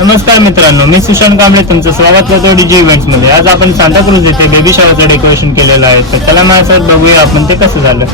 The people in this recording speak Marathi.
नमस्कार मित्रांनो, मी सुशांत कांबळे तुमचं स्वागत करतो डीजी इव्हेंट्स मध्ये। आज आपण सांताक्रूज येथे बेबी शॉवरचं डेकोरेशन केलेलं आहे, तर चला माझ्यासोबत बघूया आपण ते कसं झालं।